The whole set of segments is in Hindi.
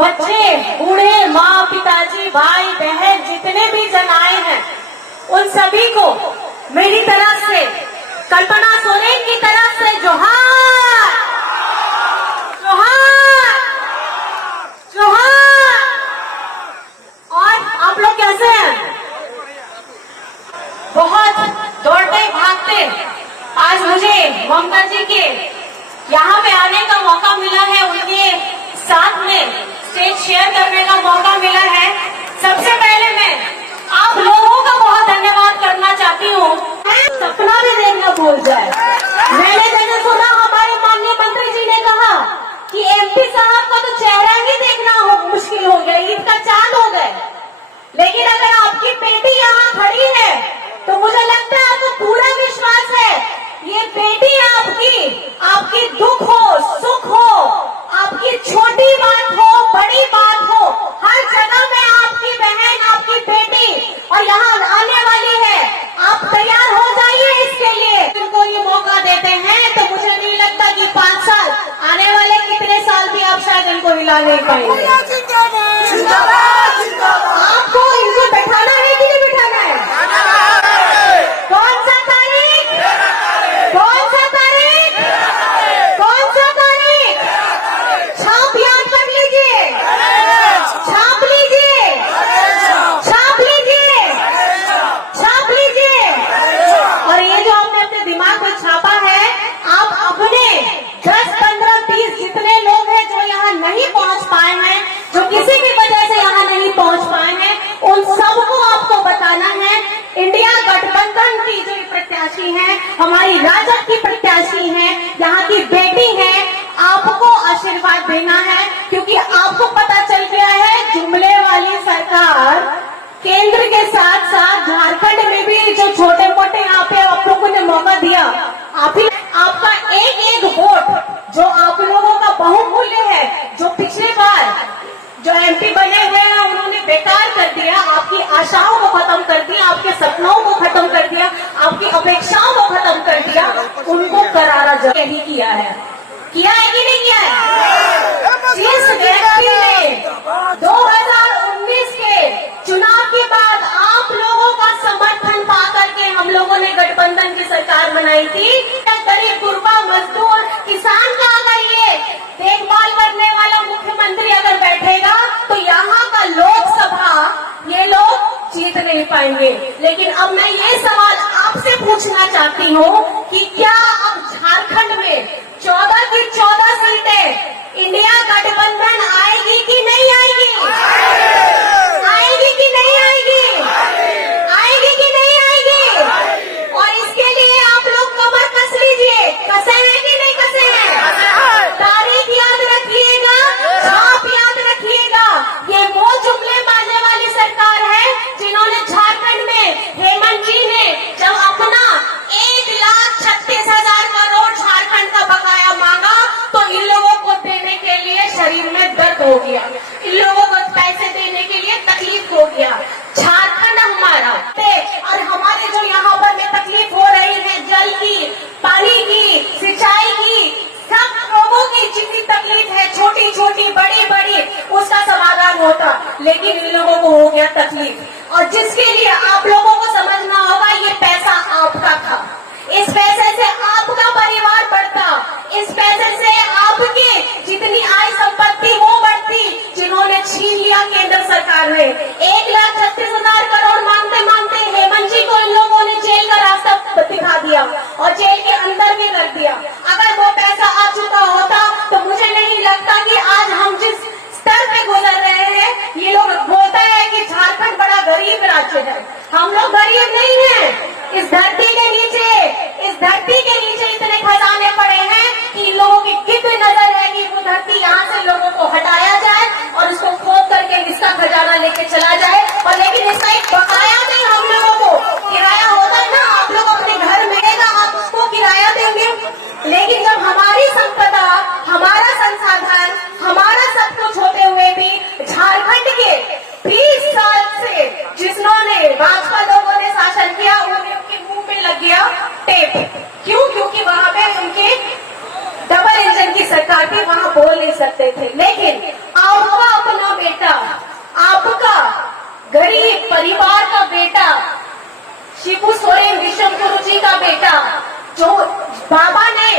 बच्चे, बूढ़े, माँ, पिताजी, भाई, बहन, जितने भी जन आए हैं, उन सभी को मेरी तरफ से, कल्पना सोरेन की तरफ से जोहार, जोहार, जोहार। और आप लोग कैसे हैं? बहुत दौड़ते भागते आज मुझे ममता जी के यहाँ पे आने का मौका मिला है, उनके साथ में स्टेज शेयर करने का मौका मिला है। सबसे पहले मैं आप लोगों का बहुत धन्यवाद करना चाहती हूँ। सपना भी देखना भूल जाए। मैंने सुना हमारे माननीय मंत्री जी ने कहा कि एमपी साहब का तो चेहरा ही देखना मुश्किल हो गया, ईद का चांद हो गए। लेकिन अगर आपकी बेटी यहाँ खड़ी है तो मुझे लगता है आपको पूरा विश्वास है ये बेटी आपकी दुख हो, सुख हो, आपकी छोटी बात हो, बड़ी बात हो, हर जगह में आपकी बहन, आपकी बेटी और यहाँ आने वाली है। आप तैयार हो जाइए इसके लिए। इनको ये मौका देते हैं तो मुझे नहीं लगता कि 5 साल, आने वाले कितने साल भी आप शायद इनको हिला नहीं पाएंगे। आपको इनको बैठाना है कि नहीं बैठाना है? कौन सा तारीख? कौन सा तारीख? कौन सा तारीख? छाप याद कर लीजिए, छाप लीजिए, छाप लीजिए, छाप लीजिए। और ये जो आपने अपने दिमाग में छापा है, आप अपने 10, 15, 20 जितने लोग हैं जो यहाँ नहीं पहुँच पाए हैं, जो किसी भी वजह से यहाँ नहीं पहुँच पाए हैं, उन सबको आपको बताना है इंडिया गठबंधन की जो प्रत्याशी है, हमारी राजद की प्रत्याशी है, यहाँ की बेटी है, आपको आशीर्वाद देना है। क्योंकि आपको पता चल गया है जुमले वाली सरकार केंद्र के साथ साथ झारखंड में भी जो छोटे मोटे यहाँ पे आप लोगों ने मौका दिया, आपका एक वोट जो आप लोगों का बहुमूल्य है, जो पिछले बार जो एमपी बने हुए हैं उन्होंने बेकार कर दिया, आपकी आशाओं को खत्म कर दिया, आपके सपनों को खत्म कर दिया, आपकी अपेक्षाओं को खत्म कर दिया, उनको करारा जवाब ही किया है। किया है कि नहीं किया है? जिस व्यक्ति ने 2019 के चुनाव के बाद आप लोगों का समर्थन पा करके हम लोगों ने गठबंधन की सरकार बनाई थी, गरीब गुरबा मजदूर किसान का अगर ये देखभाल करने वाला मुख्यमंत्री अगर बैठेगा तो यहाँ का लोकसभा ये लोग जीत नहीं पाएंगे। लेकिन अब मैं ये सवाल आपसे पूछना चाहती हूँ कि क्या अब झारखंड में 14 की 14 सीटें इंडिया गठबंधन आएगी कि नहीं आएगी? आएगी कि नहीं आएगी? आएगी कि नहीं आएगी? और इसके लिए आप लोग कमर कस लीजिए। कसे हैं कि नहीं कसे हैं? तारीख याद रखिएगा, छाप याद रखिएगा। ये वो जुमले मारने वाली सरकार है जिन्होंने झारखंड में हेमंत जी ने जब अपना 1,36,000 करोड़ झारखंड का बकाया मांगा तो इन लोगों को देने के लिए शरीर में दर्द हो गया, इन लोगों को पैसे देने के लिए तकलीफ हो गया। झारखंड हमारा और हमारे जो यहाँ पर में तकलीफ हो रही है, जल की, पानी की, सिंचाई की, सब लोगों की जितनी तकलीफ है, छोटी छोटी बड़ी बड़ी, उसका समाधान होता, लेकिन इन लोगों को हो गया तकलीफ। और जिसके लिए आप लोगों को समझना होगा ये पैसा आपका था, इस पैसे से आपका परिवार बढ़ता, इस पैसे से आपकी जितनी आय संपत्ति वो बढ़ती, जिन्होंने छीन लिया केंद्र सरकार ने। 1,36,000 करोड़ मांगते मांगते हेमंत जी को इन लोगों ने जेल का रास्ता दिखा दिया और जेल के अंदर भी कर दिया। अगर वो पैसा आ चुका होता तो मुझे नहीं लगता कि आज हम जिस स्तर पे गुजर रहे हैं, ये लोग बोलता है कि झारखंड बड़ा गरीब राज्य है। हम लोग गरीब नहीं है। इस धरती के नीचे इतने खजाने पड़े हैं कि इन लोगों की कितनी नजर है कि वो धरती यहाँ से लोगों को हटाया जाए और उसको खोद करके इसका खजाना लेके चला जाए। और लेकिन इसका एक बकाया नहीं, हम लोगों को किराया होता है ना, आप लोग अपने घर में आप उसको किराया देंगे, जो बाबा ने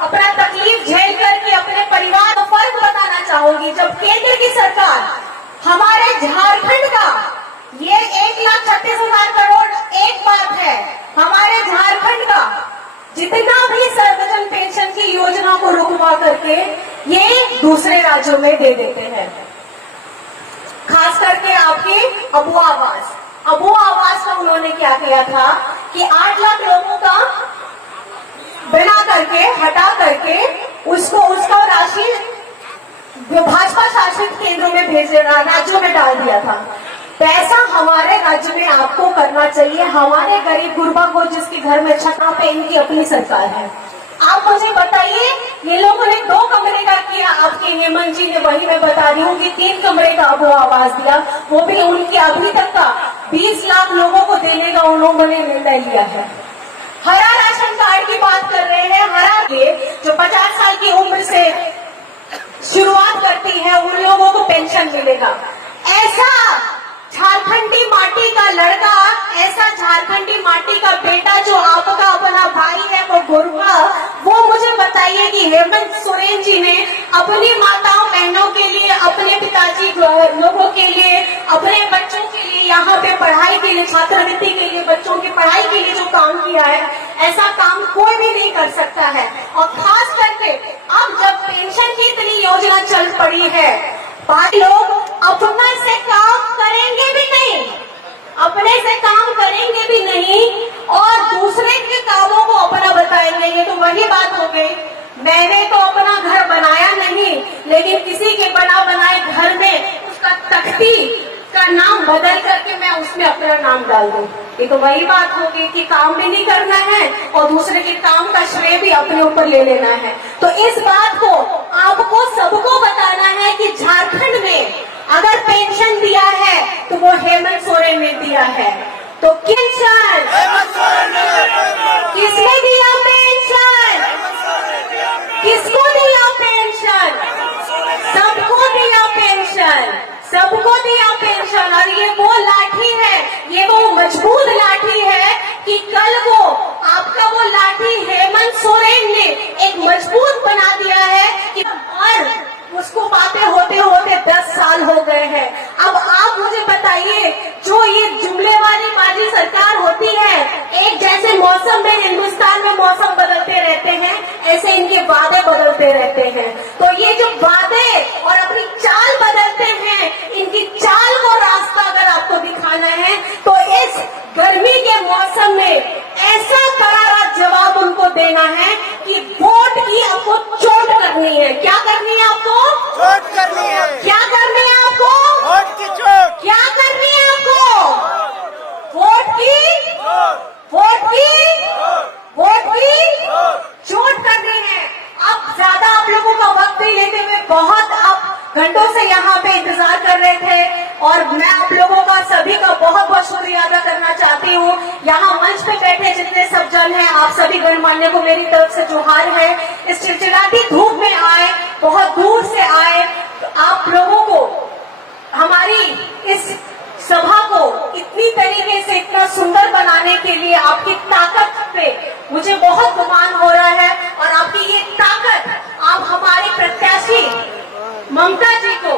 अपना तकलीफ झेल करके अपने परिवार को फर्क बताना चाहूंगी। जब केंद्र की सरकार हमारे झारखंड का ये 1,36,000 करोड़ एक बात है, हमारे झारखंड का जितना भी सर्वजन पेंशन की योजना को रुकवा करके ये दूसरे राज्यों में दे देते हैं। खास करके आपके अबुआ आवास का उन्होंने क्या किया था कि 8 लाख लोगों का बना करके हटा करके उसका राशि भाजपा शासित केंद्रों में राज्यों में डाल दिया था। पैसा हमारे राज्य में आपको करना चाहिए, हमारे गरीब गुरबा को जिसके घर में छक्का पे इनकी अपनी सरकार है। आप मुझे बताइए, ये लोगों ने 2 कमरे का किया, आपके हेमंत जी ने, वही मैं बता रही हूँ कि 3 कमरे का वो आवाज दिया, वो भी उनकी अभी तक का 20 लाख लोगों को देने का उन्होंने निर्णय लिया है। हरा राशन कार्ड की बात कर रहे हैं, हरा के जो 50 साल की उम्र से शुरुआत करती है उन लोगों को पेंशन मिलेगा। ऐसा झारखंडी माटी का लड़का, ऐसा झारखंडी माटी का बेटा जो आपका अपना भाई है वो गुरुआ, वो मुझे बताइए कि हेमंत सोरेन जी ने अपनी माताओं बहनों के लिए, अपने पिताजी लोगों के लिए, अपने बच्चों के लिए, यहाँ पे पढ़ाई के लिए, छात्रवृत्ति के लिए, बच्चों की पढ़ाई के लिए जो काम किया है, ऐसा काम कोई भी नहीं कर सकता है। और खास करके अब जब पेंशन की इतनी योजना चल पड़ी है, लोग अपने से काम करेंगे भी नहीं, अपने से काम करेंगे भी नहीं और दूसरे के कामों को अपना बताएंगे। ये तो वही बात हो गई, मैंने तो अपना घर बनाया नहीं, लेकिन किसी के बना बनाए घर में उसका तख्ती का नाम बदल करके मैं उसमें अपना नाम डाल दूं। ये तो वही बात होगी कि काम भी नहीं करना है और दूसरे के काम का श्रेय भी अपने ऊपर ले लेना है। तो इस बात को आपको सबको बताना है कि झारखंड में अगर पेंशन दिया है तो वो हेमंत सोरेन ने दिया है। तो पेंशन किसने दिया? पेंशन किसको दिया? पेंशन सबको दिया, पेंशन सबको दिया पेंशन। और ये वो लाठी है, ये वो मजबूत लाठी है कि कल को आपका वो लाठी हेमंत सोरेन ने एक मजबूत बना दिया है कि और उसको बातें होते होते 10 साल हो गए हैं। अब आप मुझे बताइए, जो ये जुमले वाली बाजी सरकार होती है, एक जैसे मौसम में हिंदुस्तान में मौसम बदलते रहते हैं, ऐसे इनके वादे बदलते रहते हैं। तो ये जो वादे और अपनी चाल बदलते हैं, इनकी चाल को रास्ता अगर आपको दिखाना है तो इस गर्मी के मौसम में ऐसा करारा जवाब उनको देना है कि वोट की आपको चोट करनी है। क्या करनी है आपको? चोट करनी है। क्या करनी है आपको? वोट की चोट। क्या करनी है आपको? वोट की चोट करनी है। अब ज्यादा आप लोगों का वक्त नहीं लेते हुए, बहुत आप घंटों से यहाँ पे इंतजार कर रहे थे और मैं आप लोगों का सभी का बहुत बहुत शुक्रिया अदा करना चाहती हूँ। यहाँ मंच पे बैठे जितने सब जन हैं, आप सभी गणमान्य को मेरी तरफ से जोहार है। इस चिड़चिड़ाती धूप में आए, बहुत दूर से आए, तो आप लोगों को हमारी इस सभा को इतनी तरीके से इतना सुंदर बनाने के लिए आपकी ताकत पे मुझे बहुत गुमान हो रहा है। और आपकी ये ताकत आप हमारी प्रत्याशी ममता जी को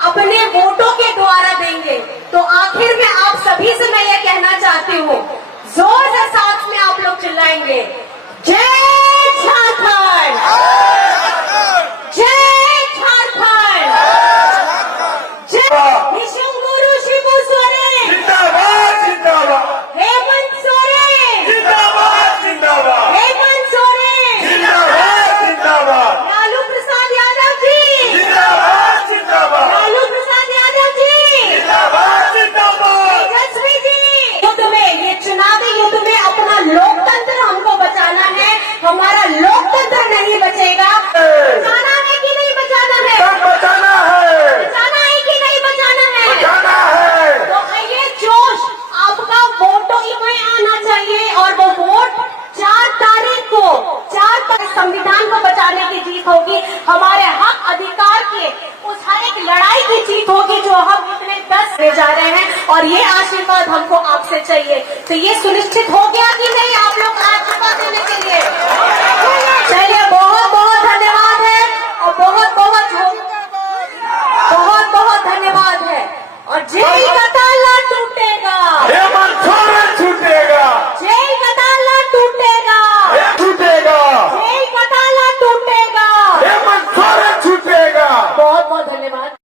अपने वोटों के द्वारा देंगे। तो आखिर में आप सभी से मैं ये कहना चाहती हूँ, जोर से साथ में आप लोग चिल्लाएंगे, जय झारखंड, जय झारखंड, जय निशुंगुरु शिबू सोरेन, जिंदाबाद जिंदाबाद, हेमंत सोरेन, जिंदाबाद जिंदाबाद, हेमंत सोरेन, जिंदाबाद जिंदाबाद, लालू प्रसाद यादव जी, जिंदाबाद जिंदाबाद, लालू प्रसाद यादव जी, जिंदाबाद जिंदाबाद, तेजस्वी जी। युद्ध में, ये चुनावी युद्ध में अपना लोकतंत्र हमको बचाना है, हमारा लोकतंत्र नहीं बचेगा। बचाना है कि नहीं बचाना है? सब बचाना है, बचाना है कि नहीं बचाना है? बचाना है। तो ये जोश आपका वोटों में आना चाहिए और वो वोट 4 तारीख को, 4 तारीख संविधान को बचाने की जीत होगी, हमारे हक अधिकार के उस हर एक लड़ाई की जीत होगी जो हम इतने 10 ले जा रहे हैं। और ये आशीर्वाद हमको आपसे चाहिए। तो ये सुनिश्चित हो गया कि नहीं आप लोग आशीर्वाद देने के लिए? जेल का